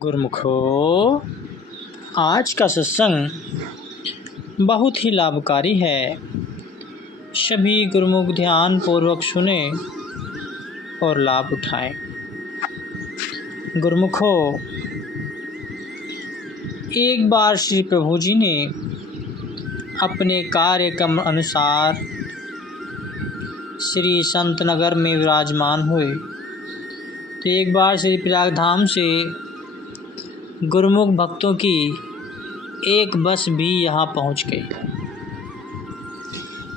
गुरुमुखो, आज का सत्संग बहुत ही लाभकारी है। सभी गुरुमुख ध्यान पूर्वक सुने और लाभ उठाएं। गुरुमुखो, एक बार श्री प्रभु जी ने अपने कार्यक्रम अनुसार श्री संत नगर में विराजमान हुए तो एक बार श्री प्रयाग धाम से गुरुमुख भक्तों की एक बस भी यहाँ पहुँच गई।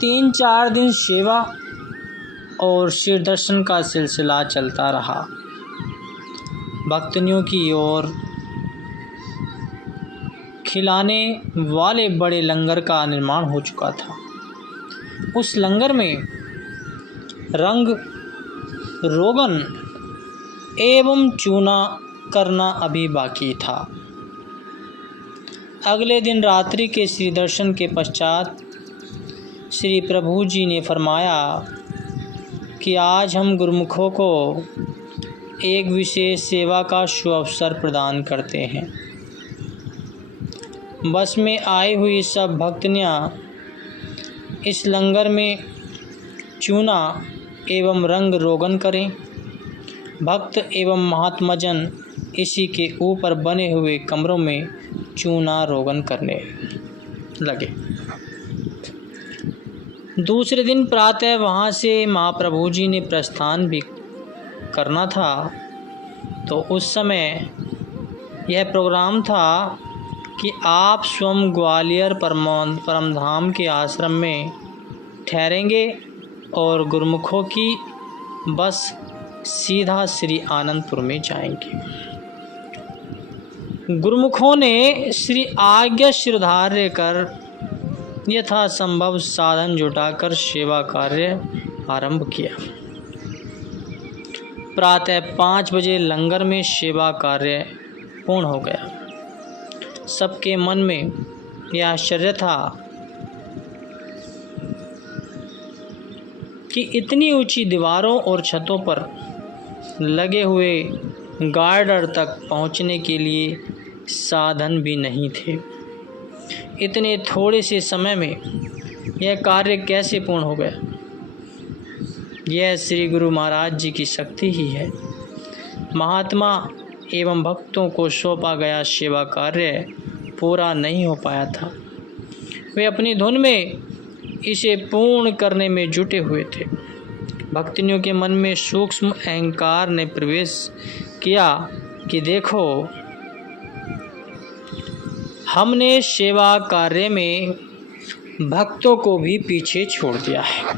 3-4 दिन सेवा और शिव दर्शन का सिलसिला चलता रहा। भक्तनियों की ओर खिलाने वाले बड़े लंगर का निर्माण हो चुका था। उस लंगर में रंग रोगन एवं चूना करना अभी बाकी था। अगले दिन रात्रि के श्री दर्शन के पश्चात श्री प्रभु जी ने फरमाया कि आज हम गुरुमुखों को एक विशेष सेवा का शुभ अवसर प्रदान करते हैं। बस में आई हुई सब भक्तनियाँ इस लंगर में चूना एवं रंग रोगन करें। भक्त एवं महात्मजन इसी के ऊपर बने हुए कमरों में चूना रोगन करने लगे। दूसरे दिन प्रातः वहाँ से महाप्रभु जी ने प्रस्थान भी करना था। तो उस समय यह प्रोग्राम था कि आप स्वयं ग्वालियर परमधाम के आश्रम में ठहरेंगे और गुरुमुखों की बस सीधा श्री आनंदपुर में जाएंगे। गुरुमुखों ने श्री आज्ञा शिरोधार्य कर यथासंभव साधन जुटाकर सेवा कार्य आरंभ किया। प्रातः 5 बजे लंगर में सेवा कार्य पूर्ण हो गया। सबके मन में यह आश्चर्य था कि इतनी ऊंची दीवारों और छतों पर लगे हुए गार्डर तक पहुंचने के लिए साधन भी नहीं थे। इतने थोड़े से समय में यह कार्य कैसे पूर्ण हो गया? यह श्री गुरु महाराज जी की शक्ति ही है। महात्मा एवं भक्तों को सौंपा गया सेवा कार्य पूरा नहीं हो पाया था। वे अपनी धुन में इसे पूर्ण करने में जुटे हुए थे। भक्तनियों के मन में सूक्ष्म अहंकार ने प्रवेश किया कि देखो, हमने सेवा कार्य में भक्तों को भी पीछे छोड़ दिया है।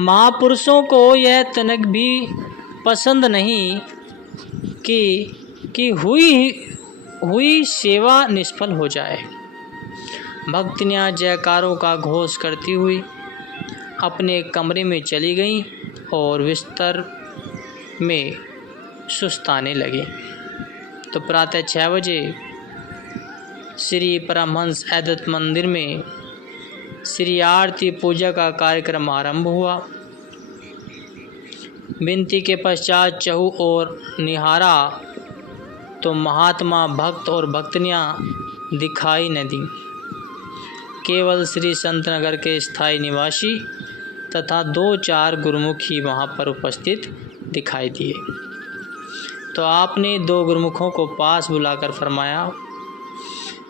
महापुरुषों को यह तनक भी पसंद नहीं कि हुई सेवा निष्फल हो जाए। भक्तनियाँ जयकारों का घोष करती हुई अपने कमरे में चली गईं और बिस्तर में सुस्ताने लगी। तो प्रातः 6 बजे श्री परमहंस अद्वैत मंदिर में श्री आरती पूजा का कार्यक्रम आरंभ हुआ। विनती के पश्चात चहु और निहारा तो महात्मा भक्त और भक्तनियाँ दिखाई न दी। केवल श्री संत नगर के स्थायी निवासी तथा 2-4 गुरुमुख ही वहाँ पर उपस्थित दिखाई दिए। तो आपने 2 गुरुमुखों को पास बुलाकर फरमाया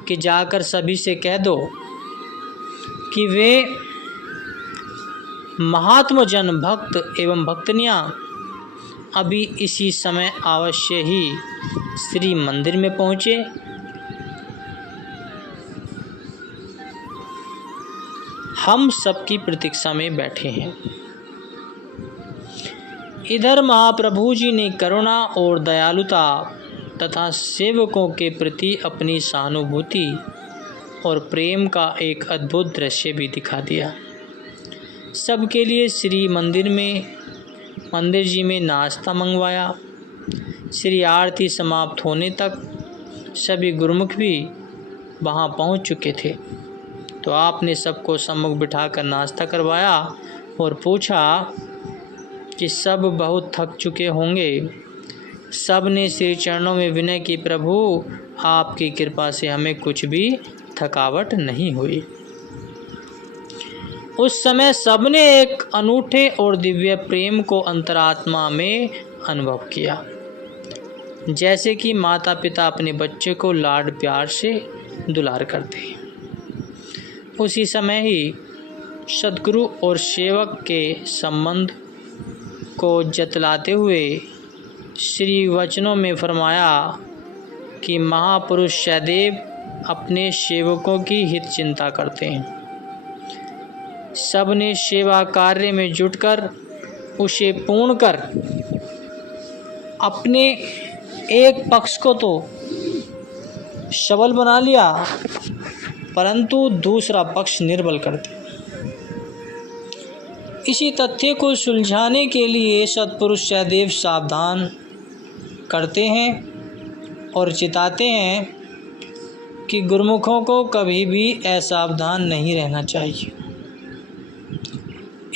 कि जाकर सभी से कह दो कि वे महात्मजन भक्त एवं भक्तनियाँ अभी इसी समय अवश्य ही श्री मंदिर में पहुँचे। हम सबकी प्रतीक्षा में बैठे हैं। इधर महाप्रभु जी ने करुणा और दयालुता तथा सेवकों के प्रति अपनी सहानुभूति और प्रेम का एक अद्भुत दृश्य भी दिखा दिया। सबके लिए श्री मंदिर जी में नाश्ता मंगवाया। श्री आरती समाप्त होने तक सभी गुरुमुख भी वहाँ पहुँच चुके थे। तो आपने सबको सम्मुख बिठाकर नाश्ता करवाया और पूछा कि सब बहुत थक चुके होंगे। सब ने श्री चरणों में विनय की, प्रभु आपकी कृपा से हमें कुछ भी थकावट नहीं हुई। उस समय सबने एक अनूठे और दिव्य प्रेम को अंतरात्मा में अनुभव किया, जैसे कि माता पिता अपने बच्चे को लाड प्यार से दुलार करते हैं। उसी समय ही सद्गुरु और सेवक के संबंध को जतलाते हुए श्री वचनों में फरमाया कि महापुरुष सदैव अपने सेवकों की हित चिंता करते हैं। सबने सेवा कार्य में जुटकर उसे पूर्ण कर अपने एक पक्ष को तो सबल बना लिया, परंतु दूसरा पक्ष निर्बल करते। इसी तथ्य को सुलझाने के लिए सत्पुरुष सदैव सावधान करते हैं और चिताते हैं कि गुरुमुखों को कभी भी असावधान नहीं रहना चाहिए।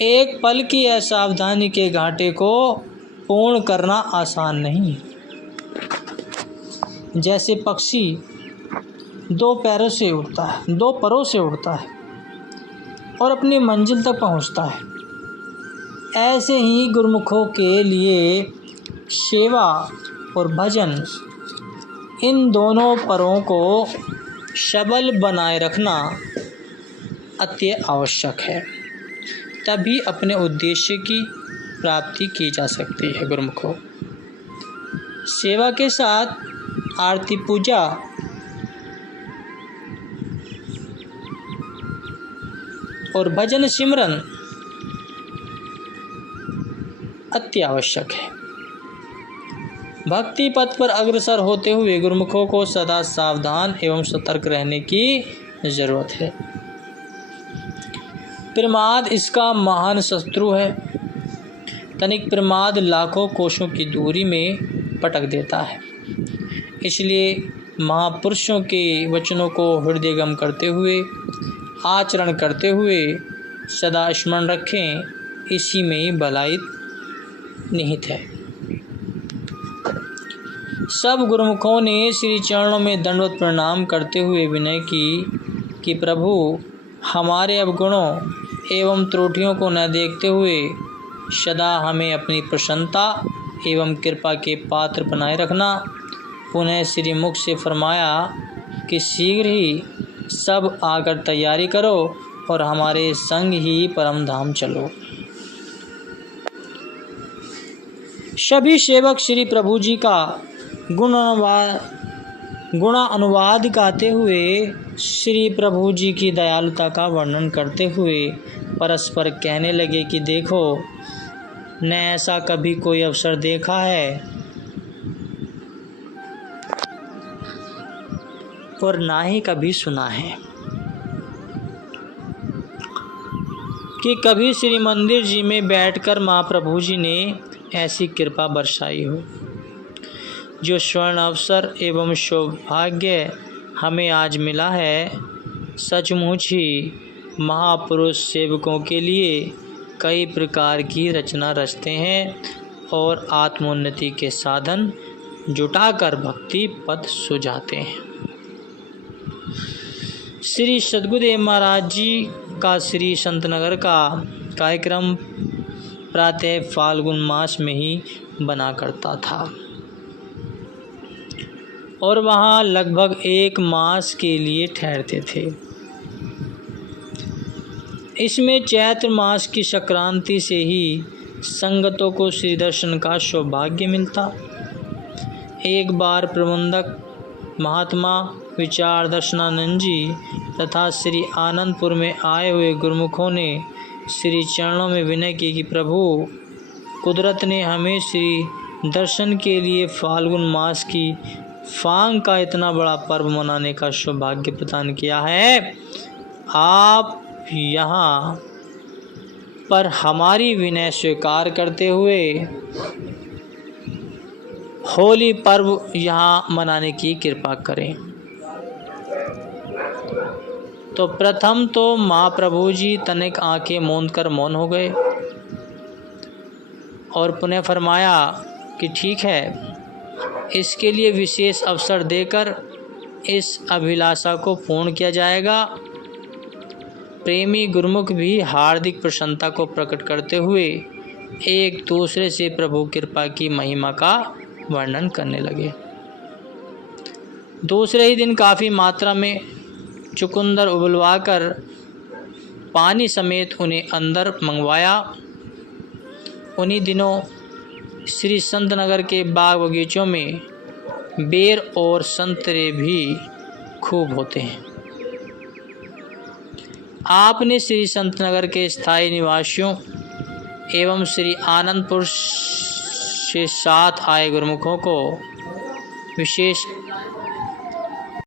एक पल की असावधानी के घाटे को पूर्ण करना आसान नहीं है। जैसे पक्षी दो परों से उड़ता है और अपनी मंजिल तक पहुंचता है, ऐसे ही गुरुमुखों के लिए सेवा और भजन, इन दोनों परों को सबल बनाए रखना अति आवश्यक है। तभी अपने उद्देश्य की प्राप्ति की जा सकती है। गुरुमुखों, सेवा के साथ आरती पूजा और भजन सिमरन अति आवश्यक है। भक्ति पथ पर अग्रसर होते हुए गुरुमुखों को सदा सावधान एवं सतर्क रहने की जरूरत है। प्रमाद इसका महान शत्रु है। तनिक प्रमाद लाखों कोसों की दूरी में पटक देता है। इसलिए महापुरुषों के वचनों को हृदयगम करते हुए, आचरण करते हुए सदा स्मरण रखें, इसी में ही भलाई निहित है। सब गुरुमुखों ने श्री चरणों में दंडवत प्रणाम करते हुए विनय की कि प्रभु हमारे अवगुणों एवं त्रुटियों को न देखते हुए सदा हमें अपनी प्रसन्नता एवं कृपा के पात्र बनाए रखना। पुनः श्री मुख से फरमाया कि शीघ्र ही सब आकर तैयारी करो और हमारे संग ही परम धाम चलो। सभी सेवक श्री प्रभु जी का गुणा अनुवाद गाते हुए श्री प्रभु जी की दयालुता का वर्णन करते हुए परस्पर कहने लगे कि देखो, न ऐसा कभी कोई अवसर देखा है और ना ही कभी सुना है कि कभी श्री मंदिर जी में बैठकर महाप्रभु जी ने ऐसी कृपा बरसाई हो। जो स्वर्ण अवसर एवं सौभाग्य हमें आज मिला है, सचमुच ही महापुरुष सेवकों के लिए कई प्रकार की रचना रचते हैं और आत्मोन्नति के साधन जुटाकर भक्ति पथ सुझाते हैं। श्री सद्गुरुदेव महाराज जी का श्री संतनगर का कार्यक्रम प्रातः फाल्गुन मास में ही बना करता था और वहाँ लगभग 1 मास के लिए ठहरते थे। इसमें चैत्र मास की संक्रांति से ही संगतों को श्री दर्शन का सौभाग्य मिलता। एक बार प्रबंधक महात्मा विचार दर्शनानंद जी तथा श्री आनंदपुर में आए हुए गुरुमुखों ने श्री चरणों में विनय की कि प्रभु, कुदरत ने हमें श्री दर्शन के लिए फाल्गुन मास की फांग का इतना बड़ा पर्व मनाने का सौभाग्य प्रदान किया है। आप यहाँ पर हमारी विनय स्वीकार करते हुए होली पर्व यहाँ मनाने की कृपा करें। तो प्रथम तो महाप्रभु जी तनिक आंखें मूंद कर मौन हो गए। और पुनः फरमाया कि ठीक है, इसके लिए विशेष अवसर देकर इस अभिलाषा को पूर्ण किया जाएगा। प्रेमी गुरुमुख भी हार्दिक प्रसन्नता को प्रकट करते हुए एक दूसरे से प्रभु कृपा की महिमा का वर्णन करने लगे। दूसरे ही दिन काफ़ी मात्रा में चुकंदर उबलवाकर पानी समेत उन्हें अंदर मंगवाया। उन्हीं दिनों श्री संत नगर के बाग बगीचों में बेर और संतरे भी खूब होते हैं। आपने श्री संत नगर के स्थायी निवासियों एवं श्री आनंदपुर से साथ आए गुरुमुखों को विशेष